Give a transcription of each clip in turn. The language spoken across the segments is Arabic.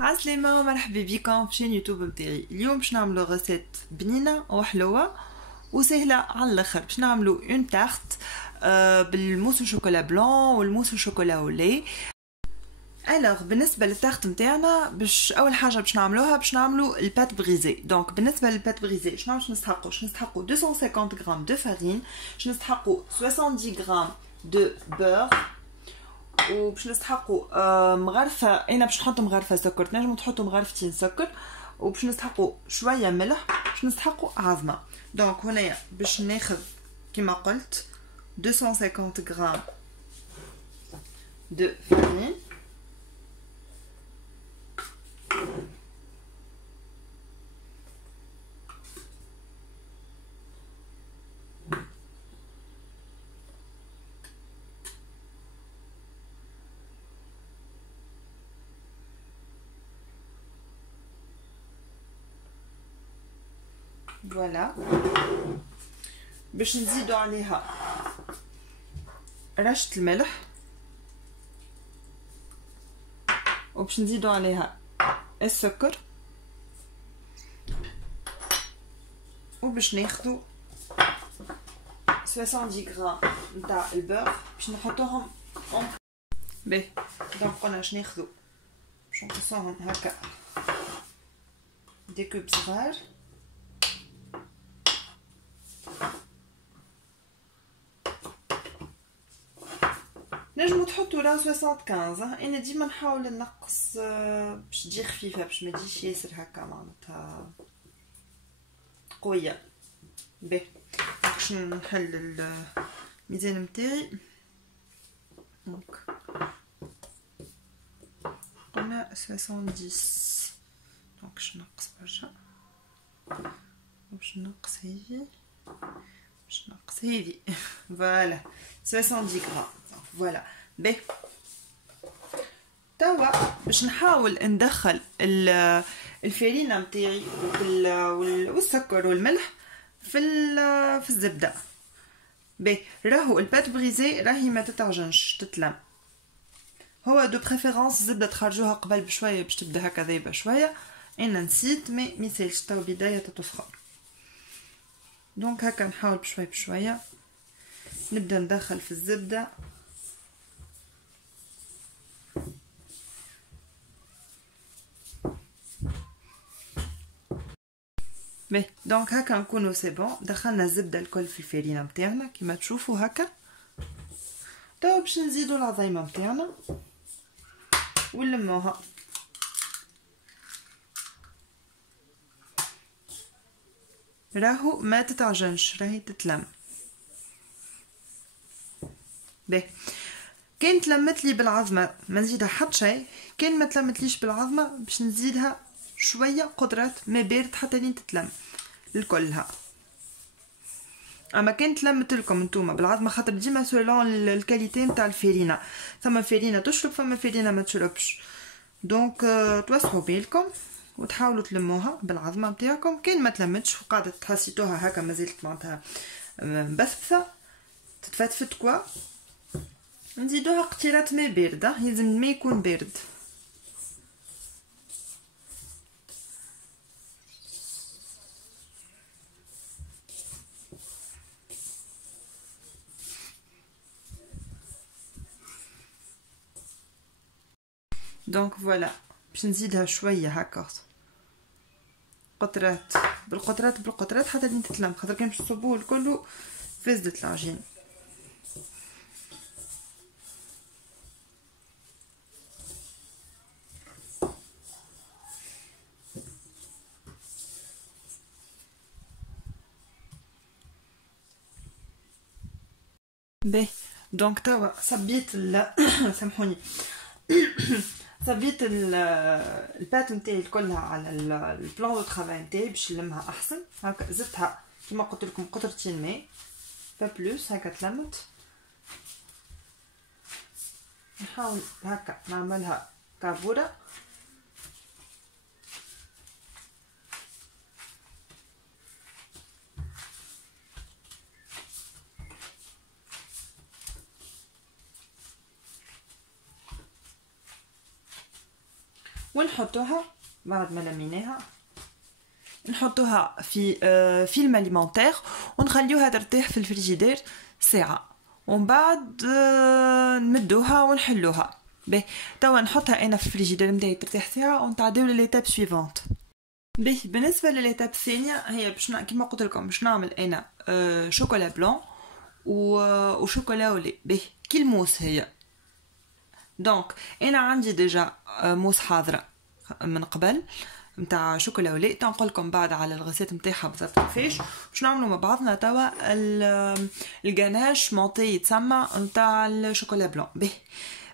عسلامة ومرحبا بكم في شين يوتيوب متاعي. اليوم باش نعملو غسيت بنينة وحلوة وسهلة على الاخر. باش نعملو اون تارت بالموس شوكولا بلون والموس شوكولا اولي. الوغ بالنسبه للتارت نتاعنا اول حاجه باش نعملو البات بريزي. دونك بالنسبه للبات بريزي شنو باش نستحقوا 250 غرام دو فارين، باش نستحقوا 70 غرام دو بور، وباش نستحقوا مغرفه. انا باش نحط مغرفه سكر، تنجموا تحطوا مغرفتين سكر، وباش نستحقوا شويه ملح، باش نستحقوا عظمه. دونك هنايا باش ناخذ كما قلت 250 غرام دو فارين، فوالا. باش نزيدو عليها رشة الملح، وباش نزيدو عليها السكر، وباش ناخدو 70 غرام نتاع البور باش نحطوهم باهي. دونك قلنا باش ناخدو باش نقصوهم هكا دي كوب صغار، نجمو تحطو لا 75. انا ديما نحاول نقص باش تجي خفيفه، باش ما تجيش ياسر هكا معناتها قويه. باهي باش نحل الميزان نتاعي. دونك قلنا 70، دونك باش نقص برشا، باش نقص هذي، باش نقص هذي فوالا 70 غرام. فوالا باهي. توا باش نحاول ندخل الفارينه نتاعي والسكر والملح في الزبده. باهي راهو البات بريزي راهي ما تتعجنش تتلم، هو دو بريفيرونس الزبده تخرجوها قبل بشويه باش تبدا هكا ذايبه شويه. انا نسيت ما يسالش، توا بدايه تسخن. دونك هكا نحاول بشويه بشويه نبدا ندخل في الزبده. باهي دونك هكا نكونو سي بون، دخلنا الزبده الكل في الفارينه نتاعنا كيما تشوفوا هكا. توا باش نزيدو العظيمه نتاعنا ونلموها. راهو ما تتعجنش، راهي تتلم. باهي كان تلمت لي بالعظمه ما نزيدها حتى شيء، كان ما تلمتليش بالعظمه باش نزيدها شويه قدرات ما بارد حتى لين تتلم الكلها. اما كان تلمت لكم نتوما بالعظمه، خاطر ديما سولون الكاليتي نتاع الفارينه، ثم فارينه تشرب فما فارينه ما تشربش. دونك توسعوا بالكم وتحاولوا تلموها بالعظمه نتاعكم. كان ما تلمتش وقاعده تحسيتوها هكا مازالت معناتها مبثبثه تتفتفت كوا، نزيدوها قطيرات ماء بارده، لازم الماء يكون بارد. دونك فوالا باش نزيدها شويه هكا قطرات بالقطرات حتى لين تتلم، خاطر كان باش تصبوه الكل فزدت العجين. باهي دونك توا صبيت سامحوني صبيت البات نتاعي كلها على البلان دو طرافاي نتاعي باش نلمها احسن. هكا زدتها كيما قلت لكم قطرتين ماء با بلوس، هكا تلمت. نحاول هكا نعملها كابوره. ونحطوها بعد ما لميناها نحطوها في فيلم اليمونتير ونخليوها ترتاح في الفريجيدير ساعه ومن بعد نمدوها ونحلوها. باهي توا نحطها انا في الفريجيدير نتاعي ترتاح ساعه ونتعداو لليتاب سويفونت. باهي بالنسبه لليتاب الثانيه هي باش كيما قلت لكم باش نعمل انا شوكولا بلون وشوكولا ولي. باهي كي الموس هي دونك انا عندي ديجا موس حاضره من قبل نتاع شوكولا ولي تنقول لكم بعد على الغسات نتاعها بالضبط كيفاش باش نعملوا مع بعضنا توا الغاناش مونتي يتسمى نتاع الشوكولا بلون. باهي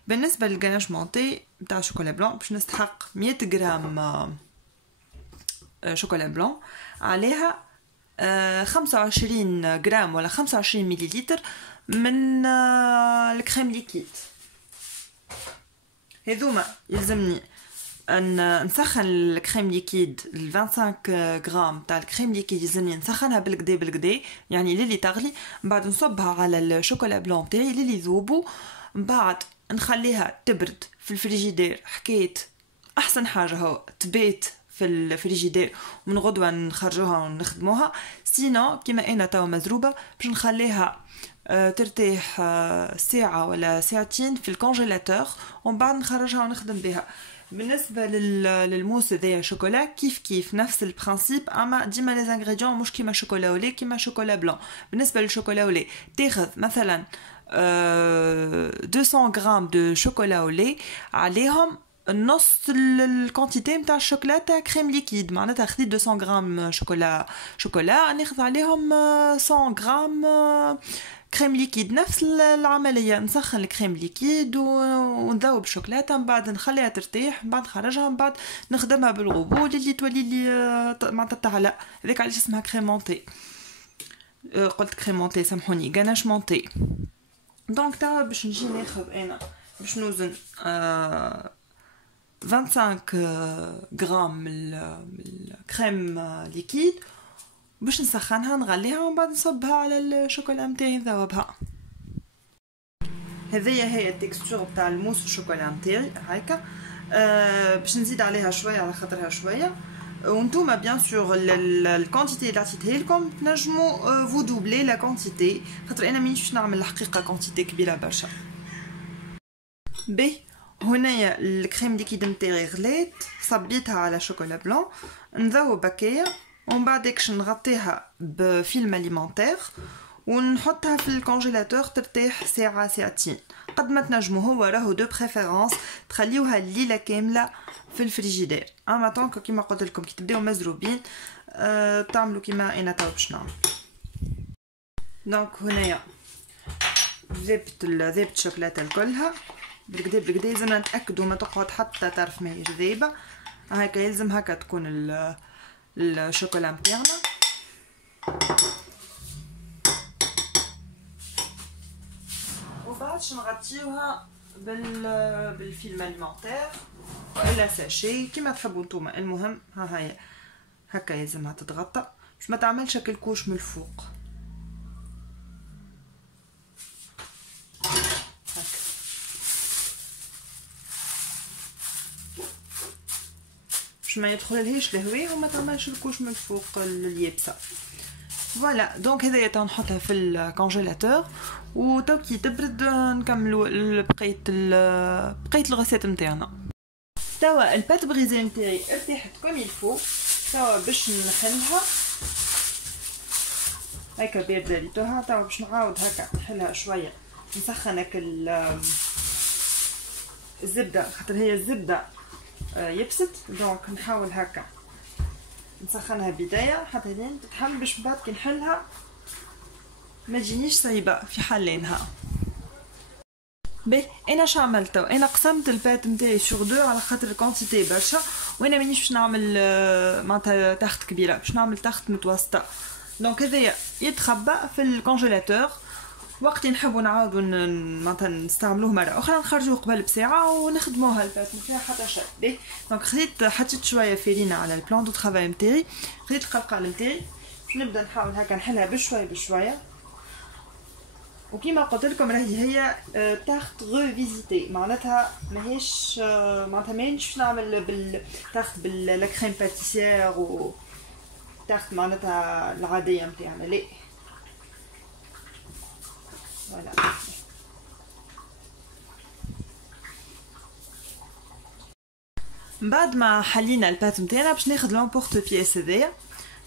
بالنسبه للغاناش مونتي نتاع الشوكولا بلون باش نستحق 100 غرام شوكولا بلون عليها 25 غرام ولا 25 مليلتر من الكريم ليكيد. هذوما يلزمني ان نسخن الكريم ليكيد 25 غرام تاع الكريم ليكيد يلزمني نسخنها بالكدا يعني للي تغلي من بعد نصبها على الشوكولا بلون تاعي للي يذوبوا من بعد نخليها تبرد في الفريجيدير حكايه احسن حاجه هو تبيت في الفريجيدير ومن غدوه نخرجوها ونخدموها. سينو كيما انا توا مزروبه باش نخليها ترتاح ساعه ولا ساعتين في الكونجيلاتور ومن بعد نخرجها ونخدم بها. بالنسبه للموس هذايا شوكولا كيف نفس البرانسيب اما ديما لي زانغريديون مش كيما شوكولا ولي كيما شوكولا بلون. بالنسبه للشوكولا ولي تاخذ مثلا 200 غرام دو شوكولا ولي عليهم نص الكونتيتي نتاع الشوكولاته كريم ليكيد معناتها خديت 200 غرام شوكولا ناخذ عليهم 100 غرام كريم ليكيد. نفس العمليه نسخن الكريم ليكيد ونذوب الشوكولاته من بعد نخليها ترتاح من بعد نخرجها من بعد نخدمها بالغبول اللي تولي لي معناتها تعلق. هذاك علاش اسمها كريم مونتي قلت كريم مونتي سامحوني غاناش مونتي. دونك توا باش نجي ناخذ انا باش نوزن 25 غرام من الكريم ليكيد باش نسخنها نغليها ومن بعد نصبها على الشوكولا نتاعي نذوبها. هذيا هي التكستور تاع الموس الشوكولا نتاعي هكا. باش نزيد عليها شويه على خاطرها شويه وانتوما بيان سور الكونتيتي اللي عطيتها لكم تنجموا فو دوبلي لا كونتيتي خاطر انا مانيش نعمل الحقيقه كونتيتي كبيره برشا. باهي هنايا الكريم ليكيد نتاعي غليت صبيتها على شوكولا بلون نذوب هكايا ومن بعد نغطيها بفيلم اليمونتير ونحطها في الكونجيلاتور ترتاح ساعه ساعتين قد ما تنجموا. هو راهو دو بريفيرونس تخليوها الليله كامله في الفريجيدير اما طونك كيما قلت لكم كي تبداو مزروبين تعملوا كيما انا تو باش نعمل. دونك هنايا ذابت الشوكولاته كلها بالكدا لازم نتاكدوا ما تقعد حتى طرف ماهيش ذايبه هكا يلزم هكا تكون الشوكولا نتاعنا. وبعد نغطيوها بالفيلم اليمونتير ولا ساشي كيما تحبوا نتوما. المهم ها هي هكا يلزمها تتغطى باش ما تعملش الكوش من الفوق هكا. باش ما يدخللهاش الهواء وما تعملش الكوش من الفوق اليابسه. فوالا دونك هذايا تو نحطها في الكونجيلاتور وتو كي تبرد نكملوا بقيه الغسات نتاعنا. توا البات بريزي نتاعي ارتاحت كوم يلفو توا باش نحلها هكا بارده ريتوها. توا باش نعاود هكا نحلها شويه نسخن هكا الزبده خاطر هي الزبده يبست دونك نحاول هكا نسخنها بدايه حتى لين تتحل باش بعد كي نحلها ما تجينيش صعيبه في حلينها. باهي انا اش عملت انا قسمت البات نتاعي سور دو على خاطر الكونتيتي برشا وانا مانيش باش نعمل معناتها تحت كبيره باش نعمل تحت متوسطه. دونك هذايا يتخبى في الكونجيلاتور وقت نحبوا نعاودوا معناتها نستعملوه مره اخرى نخرجوه قبل بساعه ونخدموها البات ما فيها حتى شيء. باهي دونك حطيت شويه فيرينا على البلان دو طرافاي نتاعي خديت القلقال نتاعي باش نبدا نحاول هكا نحلها بشويه وكيما قلت لكم هي تاخت ريفيزيتي، معناتها ماهيش معناتها مانيش باش نعمل تاخت بالكريم باتيسير و تاخت معناتها العاديه نتاعنا، لا فوالا. من بعد ما حلينا البات نتاعنا باش ناخذ لومبورت بياس هذايا،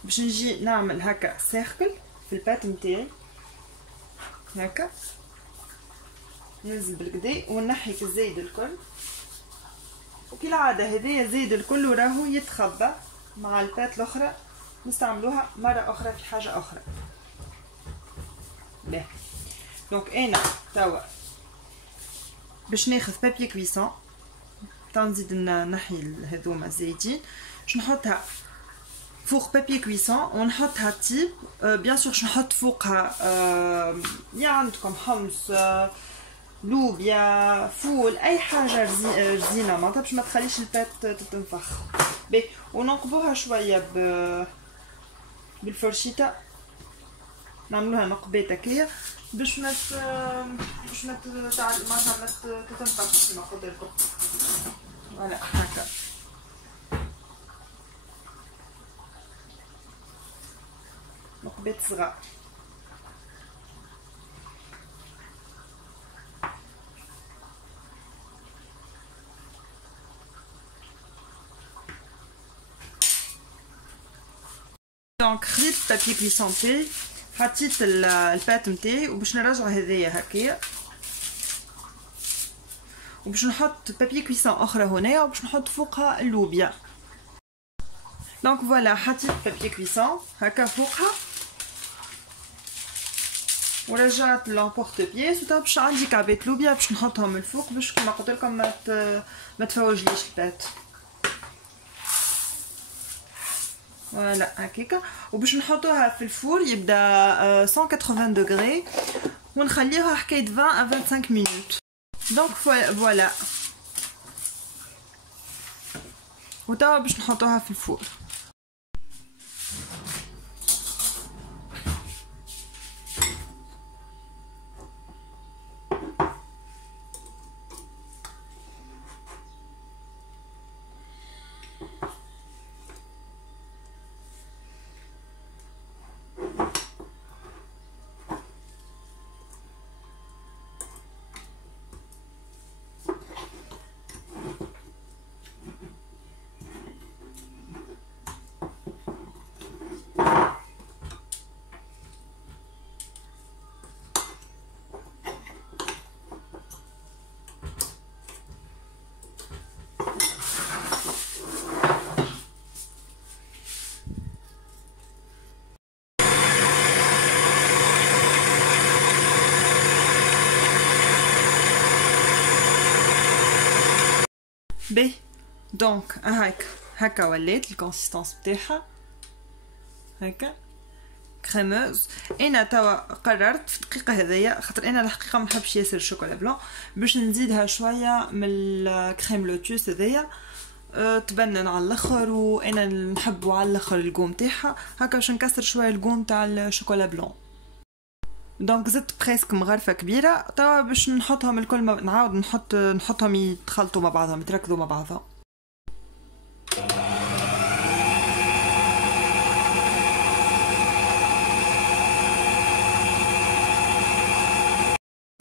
باش نجي نعمل هكا سيركل في البات نتاعي هكا، ننزل بالكدا ونحي في الزايد الكل، وكي العاده هذايا زايد الكل وراهو يتخبى مع البات الاخرى، نستعملوها مره اخرى في حاجه اخرى. باهي دونك انا توا باش ناخذ بابي كويسون، تنزيد نحي هذوما الزايدين، باش نحطها فوق بابي كويسون ونحطها تيب. بيان سور باش نحط فوقها يا عندكم حمص، لوبيا، فول، اي حاجه رزينه معناتها باش ما تخليش البات تتنفخ. باهي وننقبوها شويه بالفرشيطه، نعملوها نقبات هكايا باش ما تتنفخش كيما قلت لكم. فوالا هكا. نقبات صغار. دونك خديت البابي كليسون تاعي، حطيت البات نتاعي وباش نرجع هذايا هكايا، وباش نحط بابي كليسون اخرى هنايا وباش نحط فوقها اللوبيا. دونك فوالا حطيت بابي كليسون هكا فوقها ورجعت لامبورت بياس، وتا باش عندي كعبات لوبيا باش نحطهم الفوق باش كما قلت لكم ما تفوجليش البات. فوالا هكاكا، وباش نحطوها في الفور يبدا 180 دوغري ونخليوها حكايه 20 à 25 مينوت. دونك فوالا وتوا باش نحطوها في الفور. باهي دونك هكا ولات الكونسيستونس بتاعها هكا كريموز. انا توا قررت في الدقيقه هذيا، خاطر انا الحقيقه ما نحبش ياسر الشوكولا بلون، باش نزيدها شويه من الكريم لوتوس هذيا تبنن على الاخر، وانا نحبو على الاخر القوم تاعها هكا باش نكسر شويه القوم تاع الشوكولا بلون. دونك زدت بريسك مغرفه كبيره توا باش نحطهم الكل نعاود نحطهم يتخلطوا مع بعضهم يتركزوا مع بعضهم.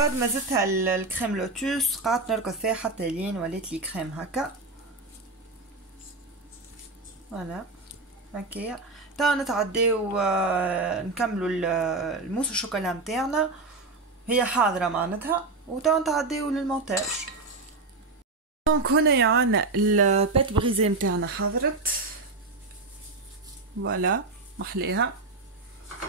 بعد ما زدتها الكريم لوتوس قعدت نركض فيها حتى لين ولات لي كريم هكا. فوالا هكايا تا نتعداو نكملوا الموس الشوكولا نتاعنا، هي حاضره معناتها، وتا نتعداو للمونتاج. دونك هنا عندنا البات بريزي نتاعنا حضرت، فوالا محليها،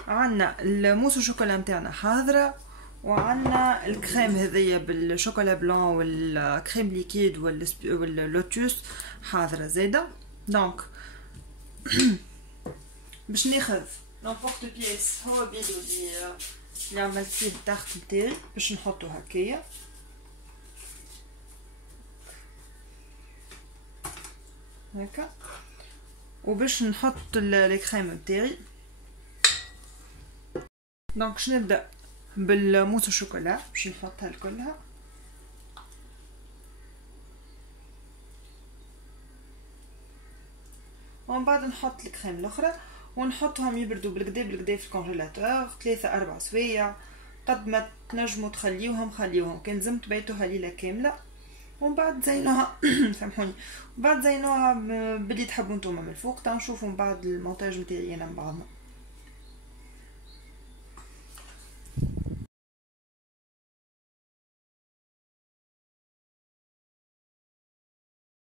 عندنا الموس الشوكولا نتاعنا حاضره، وعندنا الكريم هذيا بالشوكولا بلون والكريم ليكيد واللوتوس حاضره زاده. دونك باش ناخذ نومبورت بياس هو بيدو اللي عملت فيه التارت نتاعي باش نحطو هكايا هكا، وباش نحط الكريم نتاعي. دونك باش نبدا بالموس الشوكولا باش نحطها كلها. ومن بعد نحط الكريم الاخرى ونحطهم يبردوا بالكدا في الكونجيلاتور 3-4 سوايع قد ما تنجموا تخليوهم خليوهم. كان زمت بيتوها ليله كامله ومن بعد زينوها سامحوني، ومن بعد زينوها باللي تحبوا نتوما من الفوق. تنشوفوا من بعد المونتاج نتاعي انا من بعضنا.